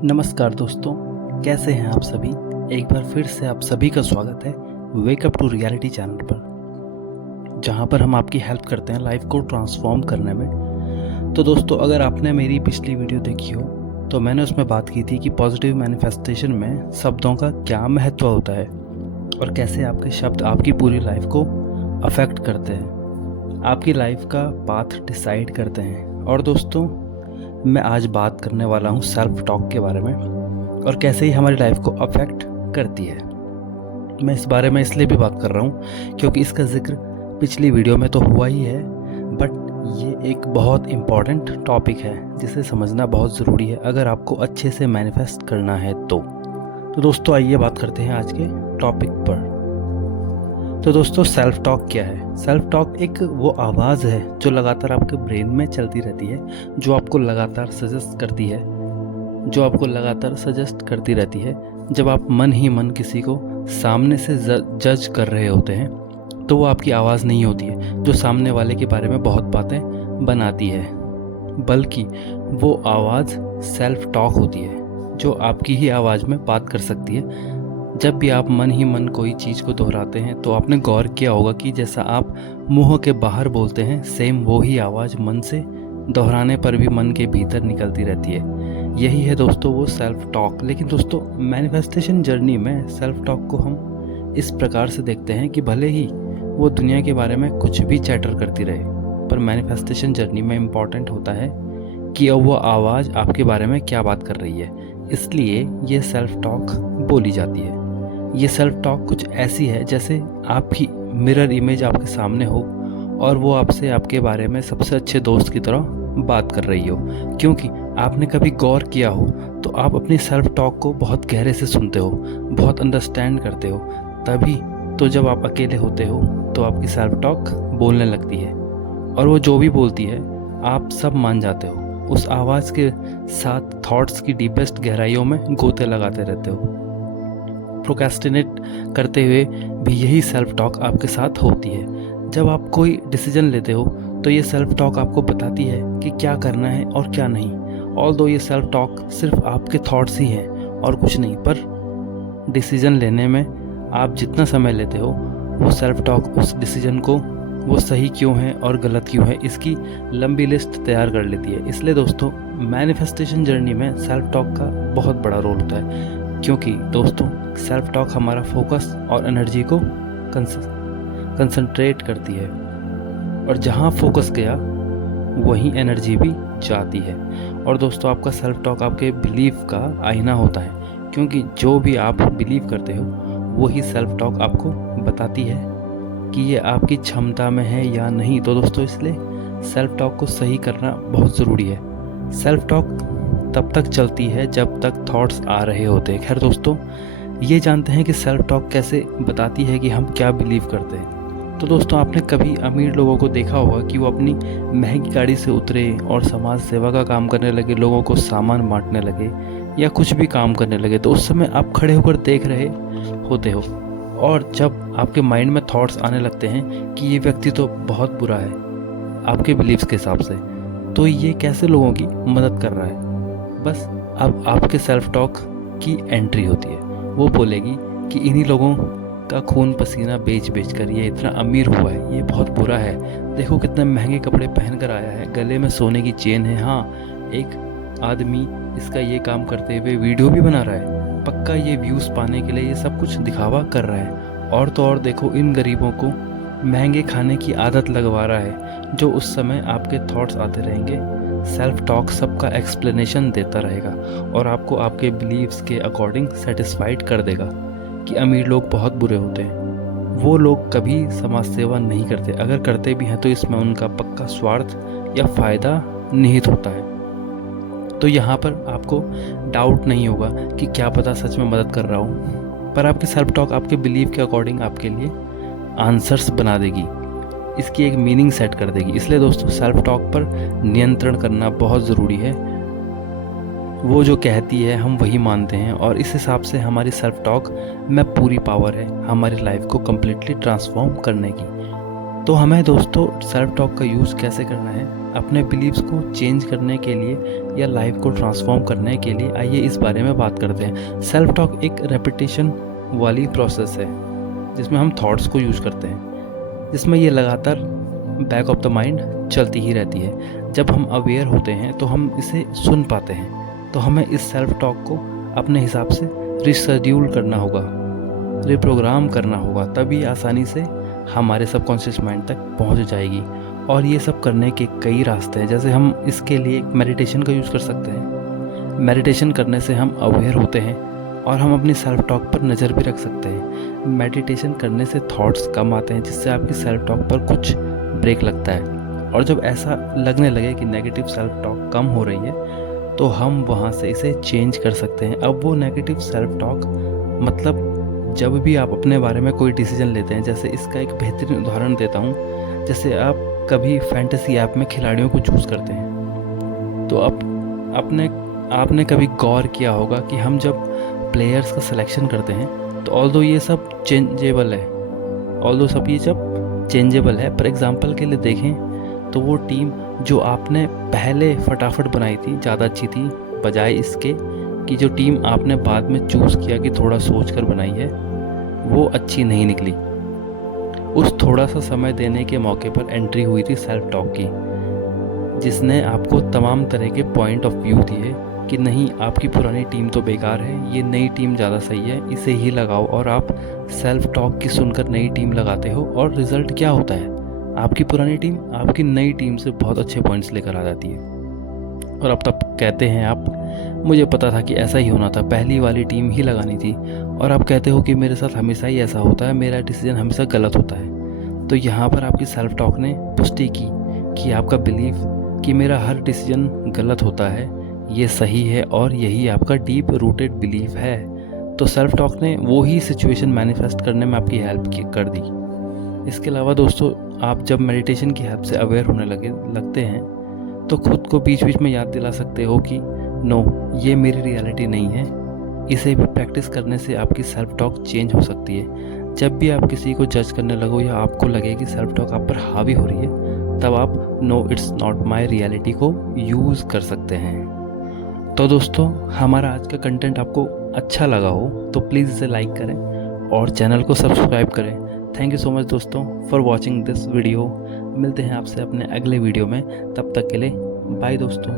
नमस्कार दोस्तों, कैसे हैं आप सभी। एक बार फिर से आप सभी का स्वागत है वेकअप टू रियलिटी चैनल पर, जहां पर हम आपकी हेल्प करते हैं लाइफ को ट्रांसफॉर्म करने में। तो दोस्तों, अगर आपने मेरी पिछली वीडियो देखी हो तो मैंने उसमें बात की थी कि पॉजिटिव मैनिफेस्टेशन में शब्दों का क्या महत्व होता है और कैसे आपके शब्द आपकी पूरी लाइफ को अफेक्ट करते हैं, आपकी लाइफ का पाथ डिसाइड करते हैं। और दोस्तों, मैं आज बात करने वाला हूँ सेल्फ टॉक के बारे में और कैसे ही हमारी लाइफ को अफेक्ट करती है। मैं इस बारे में इसलिए भी बात कर रहा हूँ क्योंकि इसका जिक्र पिछली वीडियो में तो हुआ ही है, बट ये एक बहुत इम्पॉर्टेंट टॉपिक है जिसे समझना बहुत ज़रूरी है अगर आपको अच्छे से मैनिफेस्ट करना है तो दोस्तों, आइए बात करते हैं आज के टॉपिक पर। तो दोस्तों, सेल्फ टॉक क्या है। सेल्फ टॉक एक वो आवाज़ है जो लगातार आपके ब्रेन में चलती रहती है, जो आपको लगातार सजेस्ट करती रहती है। जब आप मन ही मन किसी को सामने से जज कर रहे होते हैं तो वो आपकी आवाज़ नहीं होती है जो सामने वाले के बारे में बहुत बातें बनाती है, बल्कि वो आवाज़ सेल्फ टॉक होती है जो आपकी ही आवाज़ में बात कर सकती है। जब भी आप मन ही मन कोई चीज़ को दोहराते हैं तो आपने गौर किया होगा कि जैसा आप मुंह के बाहर बोलते हैं, सेम वो ही आवाज़ मन से दोहराने पर भी मन के भीतर निकलती रहती है। यही है दोस्तों वो सेल्फ टॉक। लेकिन दोस्तों, मैनिफेस्टेशन जर्नी में सेल्फ टॉक को हम इस प्रकार से देखते हैं कि भले ही वो दुनिया के बारे में कुछ भी चैटर करती रहे, पर मैनिफेस्टेशन जर्नी में इम्पॉर्टेंट होता है कि अब वो आवाज़ आपके बारे में क्या बात कर रही है। इसलिए ये सेल्फ टॉक बोली जाती है। ये सेल्फ टॉक कुछ ऐसी है जैसे आपकी मिरर इमेज आपके सामने हो और वो आपसे आपके बारे में सबसे अच्छे दोस्त की तरह बात कर रही हो। क्योंकि आपने कभी गौर किया हो तो आप अपनी सेल्फ टॉक को बहुत गहरे से सुनते हो, बहुत अंडरस्टैंड करते हो। तभी तो जब आप अकेले होते हो तो आपकी सेल्फ टॉक बोलने लगती है और वो जो भी बोलती है आप सब मान जाते हो। उस आवाज़ के साथ थॉट्स की डीपेस्ट गहराइयों में गोते लगाते रहते हो। प्रोक्रेस्टिनेट करते हुए भी यही सेल्फ टॉक आपके साथ होती है। जब आप कोई डिसीजन लेते हो तो ये सेल्फ टॉक आपको बताती है कि क्या करना है और क्या नहीं। ऑल्दो ये सेल्फ टॉक सिर्फ आपके थॉट्स ही हैं और कुछ नहीं, पर डिसीजन लेने में आप जितना समय लेते हो वो सेल्फ टॉक उस डिसीजन को वो सही क्यों है और गलत क्यों है इसकी लंबी लिस्ट तैयार कर लेती है। इसलिए दोस्तों, मैनिफेस्टेशन जर्नी में सेल्फ टॉक का बहुत बड़ा रोल होता है, क्योंकि दोस्तों सेल्फ टॉक हमारा फोकस और एनर्जी को कंसंट्रेट करती है और जहाँ फोकस गया वहीं एनर्जी भी जाती है। और दोस्तों, आपका सेल्फ टॉक आपके बिलीफ का आईना होता है, क्योंकि जो भी आप बिलीव करते हो वही सेल्फ टॉक आपको बताती है कि ये आपकी क्षमता में है या नहीं। तो दोस्तों, इसलिए सेल्फ टॉक को सही करना बहुत ज़रूरी है। सेल्फ टॉक तब तक चलती है जब तक थॉट्स आ रहे होते हैं। खैर दोस्तों, ये जानते हैं कि सेल्फ टॉक कैसे बताती है कि हम क्या बिलीव करते हैं। तो दोस्तों, आपने कभी अमीर लोगों को देखा होगा कि वो अपनी महंगी गाड़ी से उतरे और समाज सेवा का काम करने लगे, लोगों को सामान बांटने लगे या कुछ भी काम करने लगे। तो उस समय आप खड़े होकर देख रहे होते हो और जब आपके माइंड में थॉट्स आने लगते हैं कि ये व्यक्ति तो बहुत बुरा है आपके बिलीव्स के हिसाब से, तो ये कैसे लोगों की मदद कर रहा है। बस अब आपके सेल्फ टॉक की एंट्री होती है। वो बोलेगी कि इन्हीं लोगों का खून पसीना बेच बेच कर ये इतना अमीर हुआ है, ये बहुत बुरा है। देखो कितने महंगे कपड़े पहन कर आया है, गले में सोने की चेन है। हाँ, एक आदमी इसका ये काम करते हुए वीडियो भी बना रहा है। पक्का ये व्यूज़ पाने के लिए ये सब कुछ दिखावा कर रहा है। और तो और देखो, इन गरीबों को महंगे खाने की आदत लगवा रहा है। जो उस समय आपके थॉट्स आते रहेंगे, सेल्फ टॉक सबका एक्सप्लेनेशन देता रहेगा और आपको आपके बिलीव्स के अकॉर्डिंग सेटिस्फाइड कर देगा कि अमीर लोग बहुत बुरे होते हैं। वो लोग कभी समाज सेवा नहीं करते, अगर करते भी हैं तो इसमें उनका पक्का स्वार्थ या फ़ायदा निहित होता है। तो यहाँ पर आपको डाउट नहीं होगा कि क्या पता सच में मदद कर रहा हूँ, पर आपकी सेल्फ टॉक आपके बिलीव के अकॉर्डिंग आपके लिए आंसर्स बना देगी, इसकी एक मीनिंग सेट कर देगी। इसलिए दोस्तों, सेल्फ टॉक पर नियंत्रण करना बहुत ज़रूरी है। वो जो कहती है हम वही मानते हैं और इस हिसाब से हमारी सेल्फ टॉक में पूरी पावर है हमारी लाइफ को कम्प्लीटली ट्रांसफॉर्म करने की। तो हमें दोस्तों सेल्फ टॉक का यूज़ कैसे करना है अपने बिलीव्स को चेंज करने के लिए या लाइफ को ट्रांसफॉर्म करने के लिए, आइए इस बारे में बात करते हैं। सेल्फ टॉक एक रेपिटेशन वाली प्रोसेस है जिसमें हम थॉट्स को यूज़ करते हैं, जिसमें ये लगातार बैक ऑफ द माइंड चलती ही रहती है। जब हम अवेयर होते हैं तो हम इसे सुन पाते हैं। तो हमें इस सेल्फ टॉक को अपने हिसाब से रिशेड्यूल करना होगा, रिप्रोग्राम करना होगा, तभी आसानी से हमारे सबकॉन्शियस माइंड तक पहुंच जाएगी। और ये सब करने के कई रास्ते हैं, जैसे हम इसके लिए मेडिटेशन का यूज़ कर सकते हैं। मेडिटेशन करने से हम अवेयर होते हैं और हम अपनी सेल्फ टॉक पर नज़र भी रख सकते हैं। मेडिटेशन करने से थॉट्स कम आते हैं, जिससे आपकी सेल्फ टॉक पर कुछ ब्रेक लगता है। और जब ऐसा लगने लगे कि नेगेटिव सेल्फ टॉक कम हो रही है तो हम वहाँ से इसे चेंज कर सकते हैं। अब वो नेगेटिव सेल्फ टॉक मतलब जब भी आप अपने बारे में कोई डिसीजन लेते हैं, जैसे इसका एक बेहतरीन उदाहरण देता हूँ। जैसे आप कभी फैंटेसी ऐप में खिलाड़ियों को चूज़ करते हैं, तो अब आपने कभी गौर किया होगा कि हम जब प्लेयर्स का सिलेक्शन करते हैं तो ऑल्दो ये सब चेंजेबल है, पर एग्जांपल के लिए देखें तो वो टीम जो आपने पहले फटाफट बनाई थी ज़्यादा अच्छी थी, बजाय इसके कि जो टीम आपने बाद में चूज़ किया कि थोड़ा सोच कर बनाई है वो अच्छी नहीं निकली। उस थोड़ा सा समय देने के मौके पर एंट्री हुई थी सेल्फ टॉक की, जिसने आपको तमाम तरह के पॉइंट ऑफ व्यू दिए कि नहीं, आपकी पुरानी टीम तो बेकार है, ये नई टीम ज़्यादा सही है, इसे ही लगाओ। और आप सेल्फ टॉक की सुनकर नई टीम लगाते हो और रिज़ल्ट क्या होता है, आपकी पुरानी टीम आपकी नई टीम से बहुत अच्छे पॉइंट्स लेकर आ जाती है। और अब तब कहते हैं आप, मुझे पता था कि ऐसा ही होना था, पहली वाली टीम ही लगानी थी। और आप कहते हो कि मेरे साथ हमेशा ही ऐसा होता है, मेरा डिसीजन हमेशा गलत होता है। तो यहाँ पर आपकी सेल्फ टॉक ने पुष्टि की कि आपका बिलीफ कि मेरा हर डिसीजन गलत होता है ये सही है, और यही आपका डीप रूटेड बिलीफ है। तो सेल्फ टॉक ने वो ही सिचुएशन मैनिफेस्ट करने में आपकी हेल्प कर दी। इसके अलावा दोस्तों, आप जब मेडिटेशन की हेल्प से अवेयर होने लगते हैं तो खुद को बीच बीच में याद दिला सकते हो कि नो, ये मेरी रियलिटी नहीं है। इसे भी प्रैक्टिस करने से आपकी सेल्फ टॉक चेंज हो सकती है। जब भी आप किसी को जज करने लगो या आपको लगे कि सेल्फ टॉक आप पर हावी हो रही है, तब आप know it's not my reality को यूज़ कर सकते हैं। तो दोस्तों, हमारा आज का कंटेंट आपको अच्छा लगा हो तो प्लीज़ इसे लाइक करें और चैनल को सब्सक्राइब करें। थैंक यू सो मच दोस्तों फॉर वॉचिंग दिस वीडियो। मिलते हैं आपसे अपने अगले वीडियो में, तब तक के लिए बाय दोस्तों।